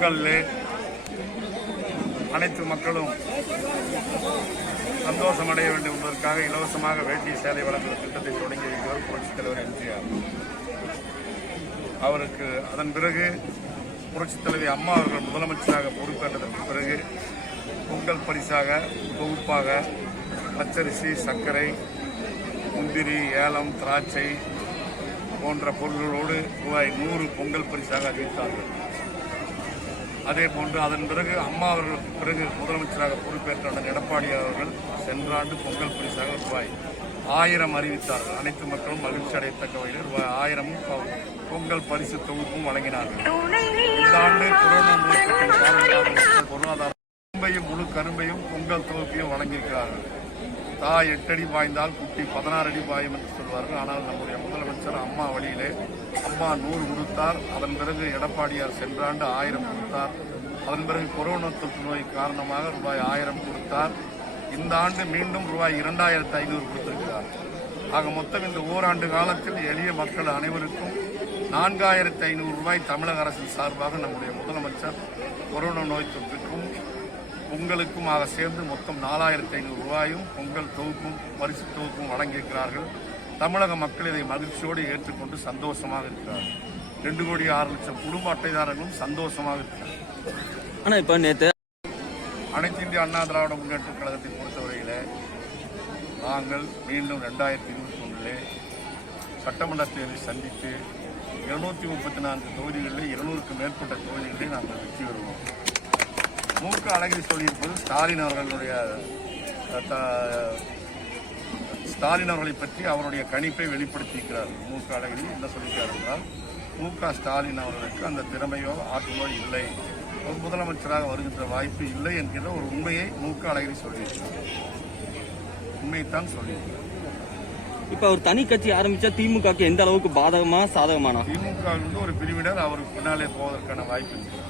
பொங்கலிலே அனைத்து மக்களும் சந்தோஷமடைய வேண்டும் என்பதற்காக இலவசமாக வேட்டி சேலை வழங்குகிற திட்டத்தை தொடங்கி வைத்தவர் புரட்சித் தலைவர் எம்ஜிஆர். அவருக்கு அதன் பிறகு புரட்சித் தலைவி அம்மா அவர்கள் முதலமைச்சராக பொறுப்பேற்றதற்கு பிறகு பொங்கல் பரிசாக தொகுப்பாக பச்சரிசி, சர்க்கரை, முந்திரி, ஏலம், திராட்சை போன்ற பொருள்களோடு ரூபாய் 100 பொங்கல் பரிசாக அறிவித்தார்கள். அதே போன்று அதன் பிறகு அம்மா அவர்களுக்கு பிறகு முதலமைச்சராக பொறுப்பேற்ற எடப்பாடி அவர்கள் சென்ற ஆண்டு பொங்கல் பரிசாக ரூபாய் 1000 அறிவித்தார்கள். அனைத்து மக்களும் மகிழ்ச்சி அடையத்தக்க வகையில் ரூபாய் 1000 பொங்கல் பரிசு தொகுப்பும் வழங்கினார்கள். இந்த ஆண்டு கொரோனா பொருளாதார முழு கரும்பையும் பொங்கல் தொகுப்பையும் வழங்கியிருக்கிறார்கள். தாய் 8 அடி பாய்ந்தால் குட்டி 16 அடி பாயும் என்று சொல்வார்கள். ஆனால் நம்முடைய முதலமைச்சர் அம்மா வழியிலே அம்மா 100 கொடுத்தார். அதன் பிறகு எடப்பாடியார் சென்ற ஆண்டு 1000 கொடுத்தார். அதன் பிறகு கொரோனா தொற்று நோய் காரணமாக ரூபாய் 1000 கொடுத்தார். இந்த ஆண்டு மீண்டும் ரூபாய் 2500 கொடுத்திருக்கிறார். ஆக மொத்தம் இந்த ஓராண்டு காலத்தில் எளிய மக்கள் அனைவருக்கும் 4500 ரூபாய் தமிழக அரசின் சார்பாக நம்முடைய முதலமைச்சர் கொரோனா நோய் தொற்றுக்கும் பொங்கலுக்கும் ஆக சேர்ந்து மொத்தம் 4500 ரூபாயும் பொங்கல் தொகுப்பும் பரிசு தொகுப்பும் வழங்கியிருக்கிறார்கள். தமிழக மக்கள் இதை மகிழ்ச்சியோடு ஏற்றுக்கொண்டு சந்தோஷமாக இருக்கிறார்கள். 2,06,00,000 குடும்ப அட்டைதாரர்களும் சந்தோஷமாக இருக்கிறார்கள். ஆனால் இப்போ நேற்று அனைத்து இந்திய அண்ணா திராவிட முன்னேற்ற கழகத்தை பொறுத்தவரையில் நாங்கள் மீண்டும் 2021 சட்டமன்ற தேர்தலை சந்தித்து 234 தொகுதிகளில் 200க்கும் மேற்பட்ட தொகுதிகளில் நாங்கள் வெற்றி பெறுவோம். மூக்க அழகிரி சொல்லியிருப்பது ஸ்டாலின் அவர்களை பற்றி அவருடைய கணிப்பை வெளிப்படுத்தியிருக்கிறார். மூக்க அழகிரி என்ன சொல்லியிருக்கார் என்றால், மூக ஸ்டாலின் அவர்களுக்கு அந்த திறமையோ ஆற்றலோ இல்லை, ஒரு முதலமைச்சராக வருகின்ற வாய்ப்பு இல்லை என்கிற ஒரு உண்மையை மூக்க அழகிரி சொல்லியிருக்கிறார். உண்மையைத்தான் சொல்லியிருக்கிறார். இப்ப அவர் தனி கட்சி ஆரம்பிச்சா திமுகவுக்கு எந்த அளவுக்கு பாதகமா சாதகமானா? திமுக ஒரு பிரிவினர் அவருக்கு பின்னாலே போவதற்கான வாய்ப்பு இருக்கிறது.